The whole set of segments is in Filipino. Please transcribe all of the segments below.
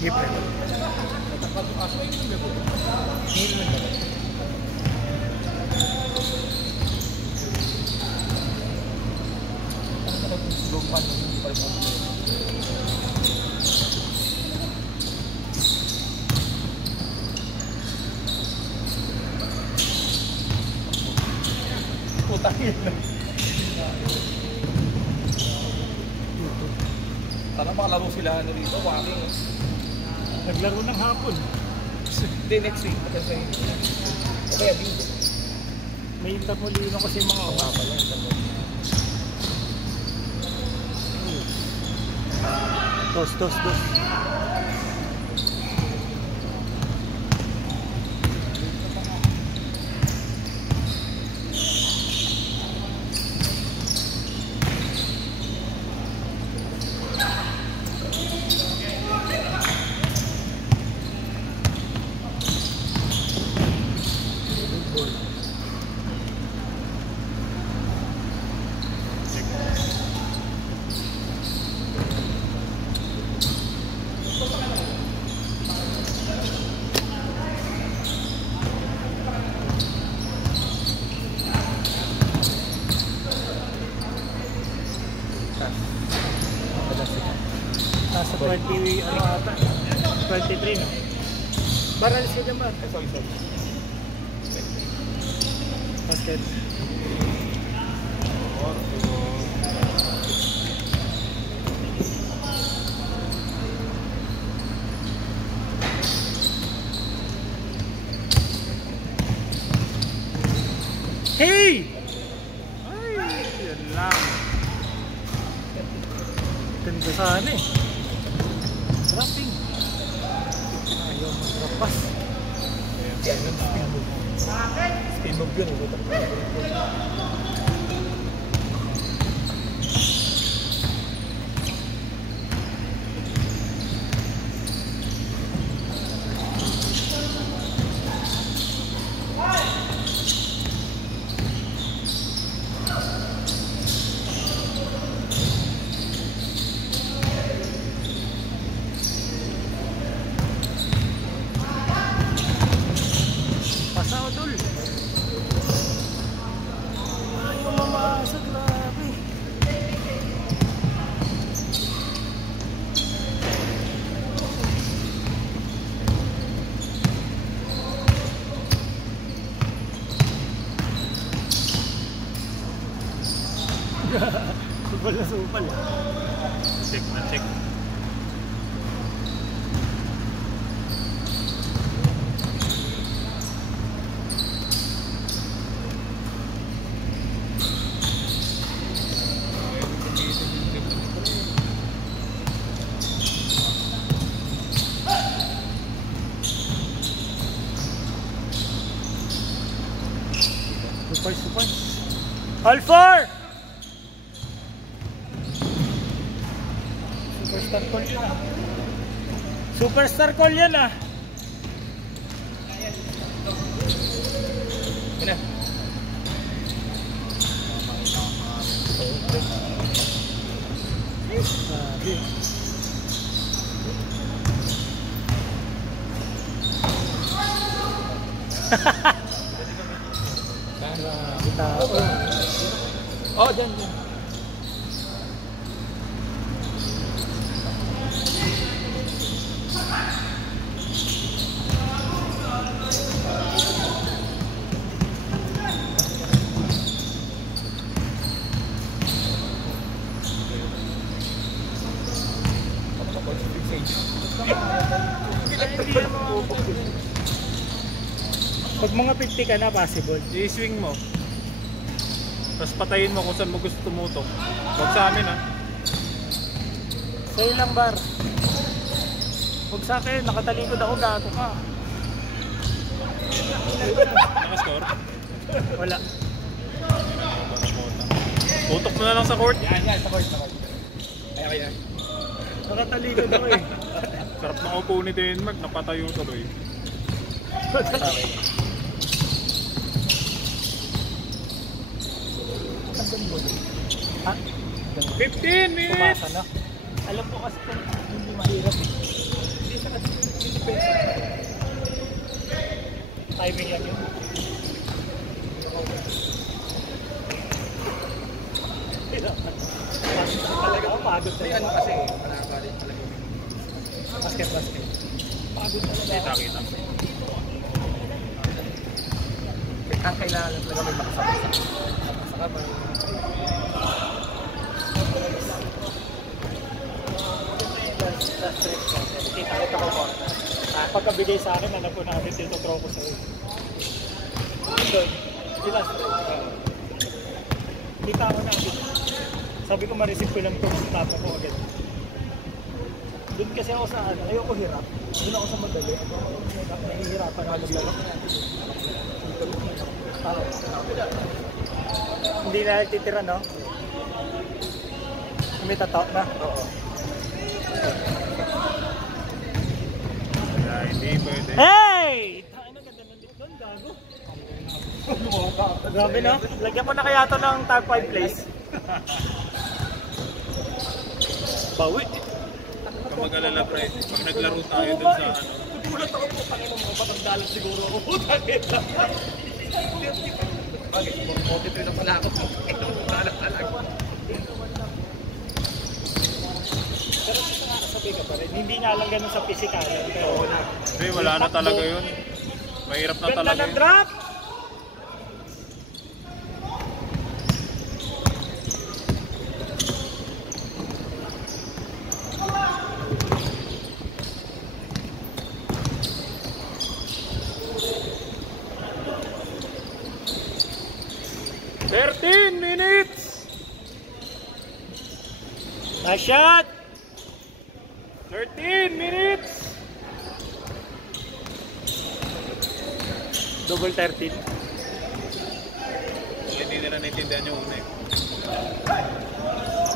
Gift level. Putangin na. Sana makalaro sila na dito, walking. Naglaro ng hapon. Hindi, next week. Okay, dito. May Intermolino kasi mga Mapa yan, Dos. Nasa 20, ano ata? 23, no? Baral siya dyan ba? Sorry. Basket. Hey! Ay, yan lang. Ganda sana eh. Trapping. Ayaw matrapas. Yan, yung spin move. Spin move yun. Pasao dul. Ayaw mamasa, grabe. Supal na supal. Check na check. Super. All four! Superstar call yun ah. Superstar call yan ah. Ano? Sabi. Tao. Oh, dyan. Pag mga 50 ka na, possible. I-swing mo. Tapos patayin mo kung saan mo gusto tumutok. Huwag sa amin ha. Sa'yo lang bar. Huwag sa akin, nakatalikod ako, gato ka. Nakascore? Wala. Tutok mo na lang sa court. Yan, sa court. Kaya. Nakatalikod ako eh. Sarap na upo ni Denmark, napatayo tuloy. Ha? 15 minutes! Pumasa na. Alam ko kasi kung hindi mahirap eh. Hindi sa Timing lang yun. Talaga ako, pagod May talaga. ano kasi, malaba rin talaga. Basket. Pagod talaga. Kita. Ang kailangan lang talaga may makasabasa. Saka ba? Kita ko po. Pagkabigay sa akin, alam ko namin dito throw ko sa'yo. Doon. Ilas. Kita ko na dito. Sabi ko ma-receive ko lang ito. Tapo ko agad. Doon kasi ako sa ano. Ayoko hirap. Doon ako sa madali. Nahihirapan ako maglaro. Hindi na titira, no? May tatak na. Oo. Kaya hindi pwede. Hey! Ang ganda ng dito doon, gago. Grabe, no? Lagyan ko na kaya ito ng tag 5 place. Bawi. Kung mag-alala pre, pag naglaro tayo dun sa ano. Nagulat ako po, pangin mga patanggalan siguro ako. Bakit? Bakit? Motive rin ang pala ako. Dalat talaga. Pero sabi ka pa rin, hindi nga lang ganun sa physical. Pero Hindi, wala na talaga yun. Mahirap na ganda talaga ng yun. drop! Nice shot! 13 minutes! Double 13. Hindi nila naintindihan yung una eh.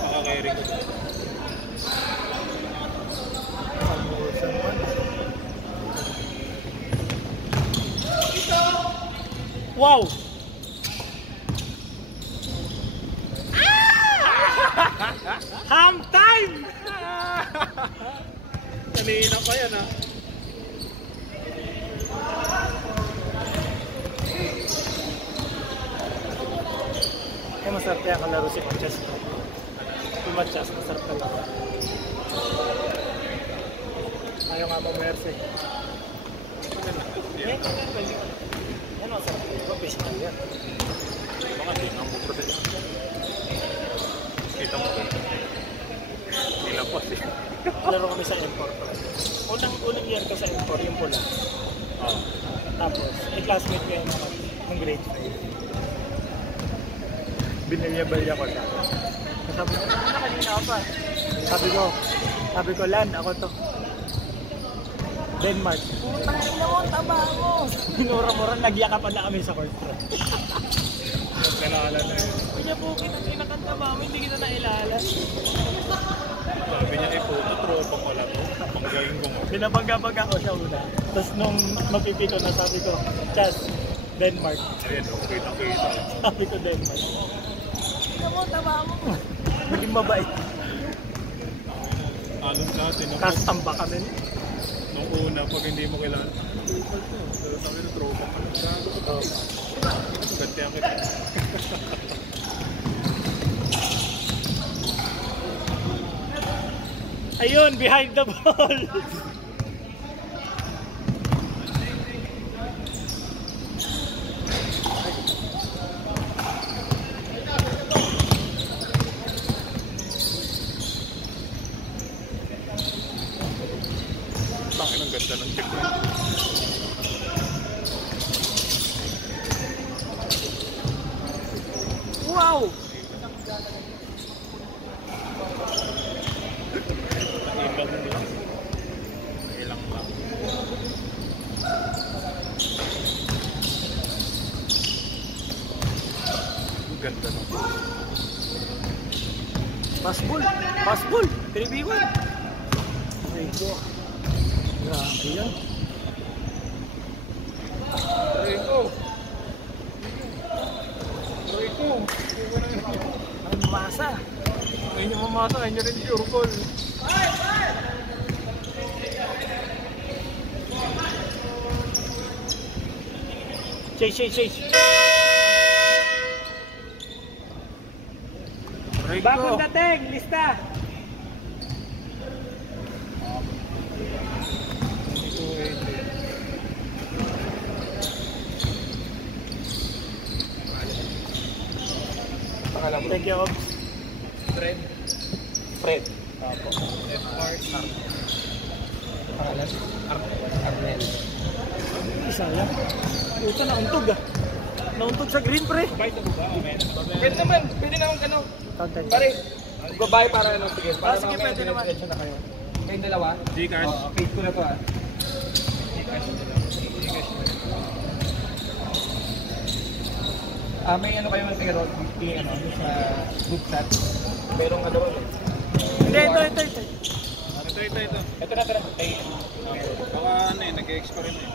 Makakairing ko. Wow! Ham time! Kanina pa yan ah. Ay, masarap kaya kalaro si Machas. Si Machas, masarap talaga. Ayaw nga mag-mercy. Yan, pwede. Yan, masarap. Professional yan. Mga tinang mo kasi. Kita mo ba? Nilapos eh. Laro kami sa import. Unang year ko sa import, yung pula. Oo. Tapos, may classmate ko yung ng grade 5. Binilya-balya ko siya. Sabi ko, ano kanina ako pa? Sabi ko, Lan, ako to. Denmark. Putang ina mo, taba mo! Minura-mura, nagyakapan na kami sa court. Kalala na yun. Kanya po kita kinakanta ba mo, hindi kita nailala. Sabi niya, puto, tropa ko lang to. Panggaling ko nga. Binabangga-bangga ko siya una. Tapos nung mapipito na sabi ko, Chas, Denmark. Ayan, kita. Sabi ko Denmark. Kanya mo, taba mo. Maging mabait. Alos natin. Custom ba kami? Nung una, pag hindi mo kilala. Pero sabi na, tropa ko lang. Ganti ako. Ayun, behind the ball. Bakit ang ganda ng check mo? Wow! Ilang lang. Ang ganda ng Fastball! 3v1! Rico. Grabe yan. Rico! Ang masa. Ayun yung mamasa, ayun yung rin pure call. Chase. Break Bagong ko. dating, lista. Pangalan mo. Thank you, Ops. Fred. Apo. Pangalan? Arnel. Isa lang. Puta, nauntog ah. Nauntog sa green, pre. Pwede naman. Pwede naman ano. Content. Pare, magbabayad para ano. Sige, para sige, mamaya pwede naman. diretso na kayo. Kayong dalawa? Gcash. Oo, paid ko na to ah. May ano kayo ng error sa group chat. Merong ano ron eh. Hindi, ito. Ito. Ito na. Ay, Baka ano eh, nag-expire na eh.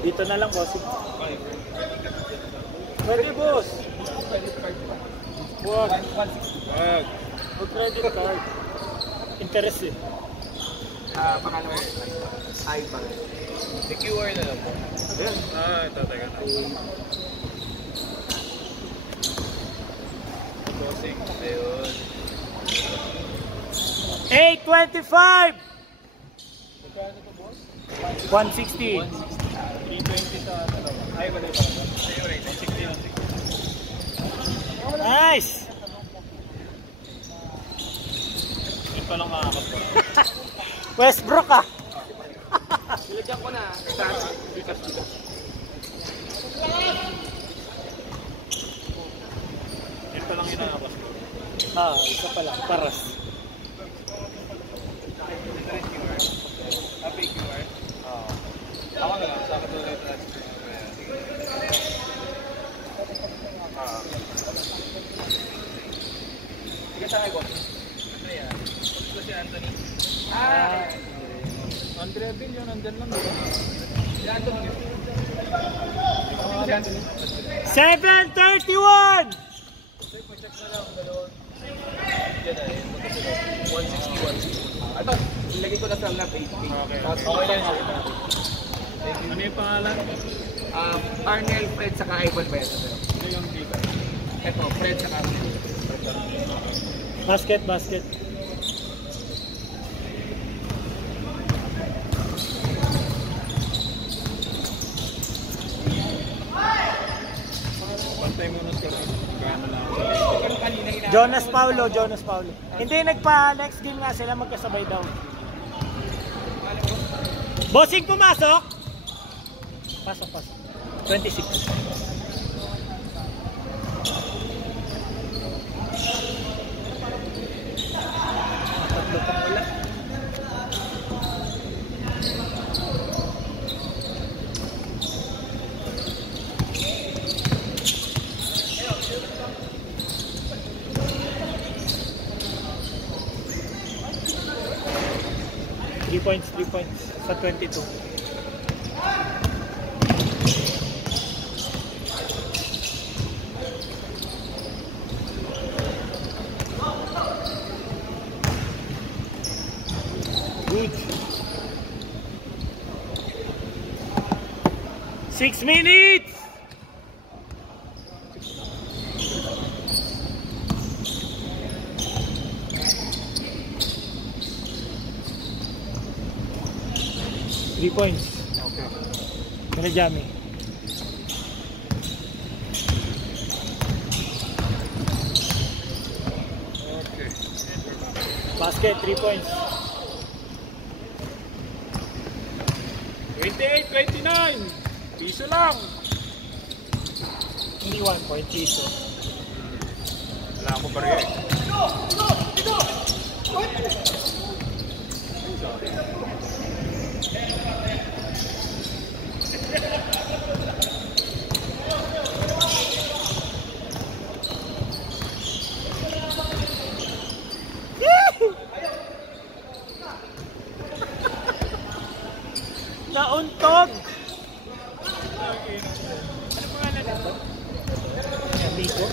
Dito na lang, boss. Pwede, boss. Wag. 160. Wag. Mag-credit card. Interest eh. Pangalan mo? Ay, pa. The QR na lang po. Ayan. Ito, teka na. Bossing. Ayun. 825! Magkano to, boss? 160. 320 sa dalawa. Ay, wala pa. Ayun, 160. Nice! Yun pa lang makakot ko. Westbrook ah. Nilagyan ko na. Yun pa lang inaakas ko. Isa pa lang. Paras. Happy QR? Oo. Ako na lang. Sa akin doon yung transfer. Sige sa akin, boss. Ano yan? Ito si Anthony. Andrea din yun. Nandyan lang. Diba? Si Anthony. Si Anthony. 731! Check na lang. Yan na eh. 160. Ito, ilagay ko na sa lap 8. Okay. Tapos okay lang siya. Ano yung pangalan? Arnel, Fred, saka Ivan ba yan? Ano yung Gcash? Ito, Fred, saka Arnel. Basket. Pantay mo na score. Gano'n lang. Jonas Paulo. Hindi, nagpa-next game nga sila, magkasabay daw. Bossing pumasok! Pasok. 26. Tatlo pang wala. Three points sa 22. Good. 6 minutes. Three points. Okay. Manajami. Okay. Basket, 3 points. 28-29! Piso lang! Hindi 1 point, piso. Wala mo ba rin? Nauntog! Ano pangalan nito? Amigo?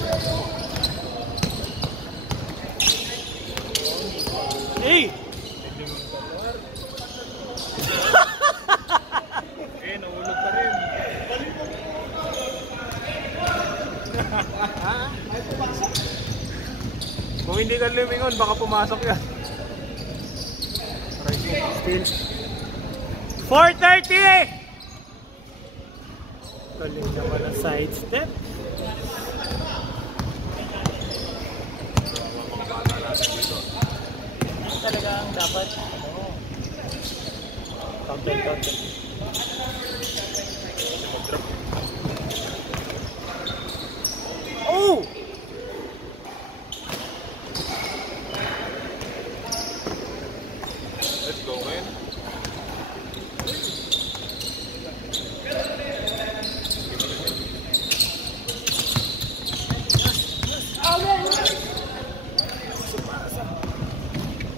Hey! Kung hindi ka lumingon, baka pumasok yan. Still. 4:30! Galing naman ang side step. Talaga ang dapat. Counter. Oh! Let's go, man.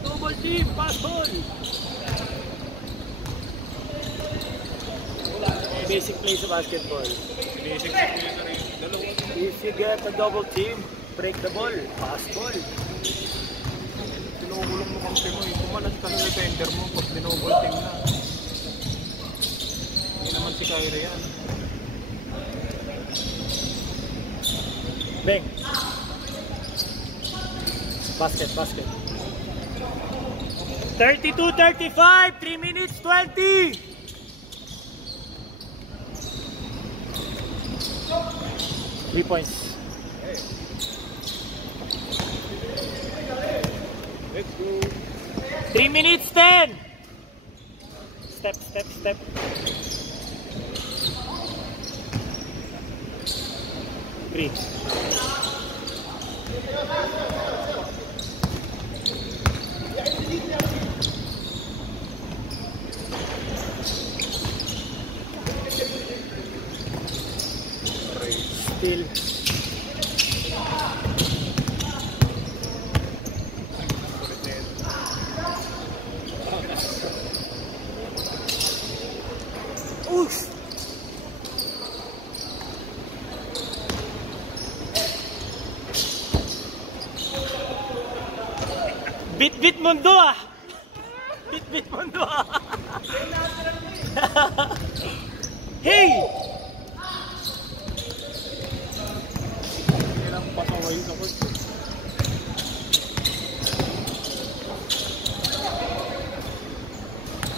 Double team, pass ball! Basic play sa basketball. Basic play sa rin. Dalawa. If you get a double team, break the ball, pass ball. Pinukulong mo kampi mo eh. Kumalas ka ng defender mo pag binoball team na. Hindi naman si Kyrie yan. Bang! Basket. 32-35, 3 minutes 20! 3 points. Let's go. 3 minutes 10! Step. 3. Still. Oof. Bit mundo ah. Bit mundo ah. Hey! Kailang pasaway sa court.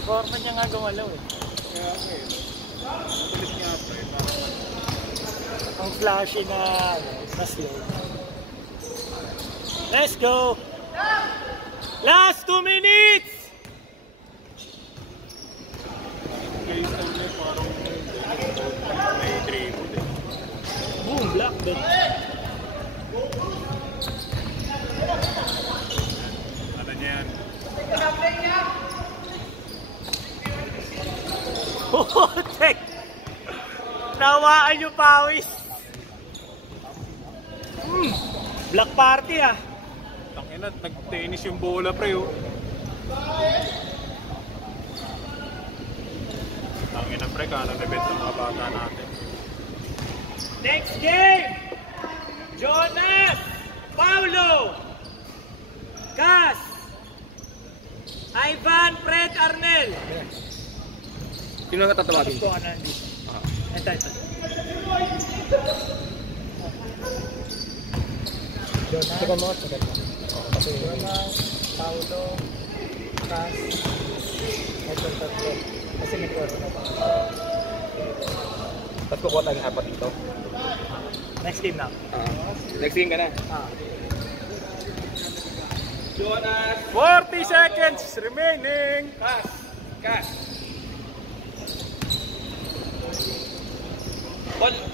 Forma niya nga gumalaw eh. Kaya okay. Matulit niya ito eh. Ang flashy na slow. Let's go! Last 2 minutes! Kaya style niya parang may dribble eh. Boom! Block bet. Ano niya yan? Putek! Nawaan yung pawis! Black party ah! Tangina, nag-tennis yung bola pre oh. Tangina pre, kanan na bet ng mga bata natin. Next game! Jonas! Paulo! Cas! Ivan, Fred, Arnel! Sino ang tatawagin? Tapos ko ano nandito. Ito. Jonas. Teka mo. Jonas, Paulo, Cas, ito. Kasi may koro na ba? Tapos kukuha tayo ng apat dito. Next game na. Next game ka na. Jonas! 40 seconds remaining! Cash.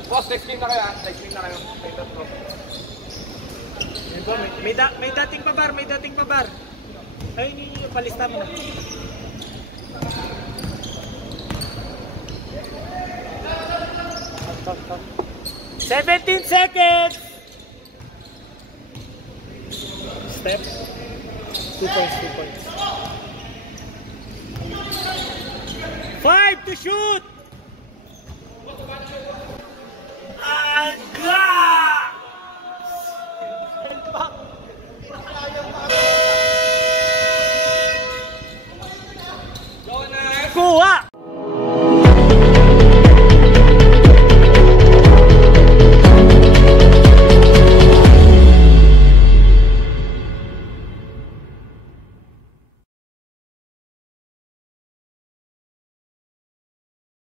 Boss, next game na kayo. Next game na kayo. May dating pabar. Ay, palista mo na. Top. 17 seconds! Step. 2 points. 5 to shoot! Kuha!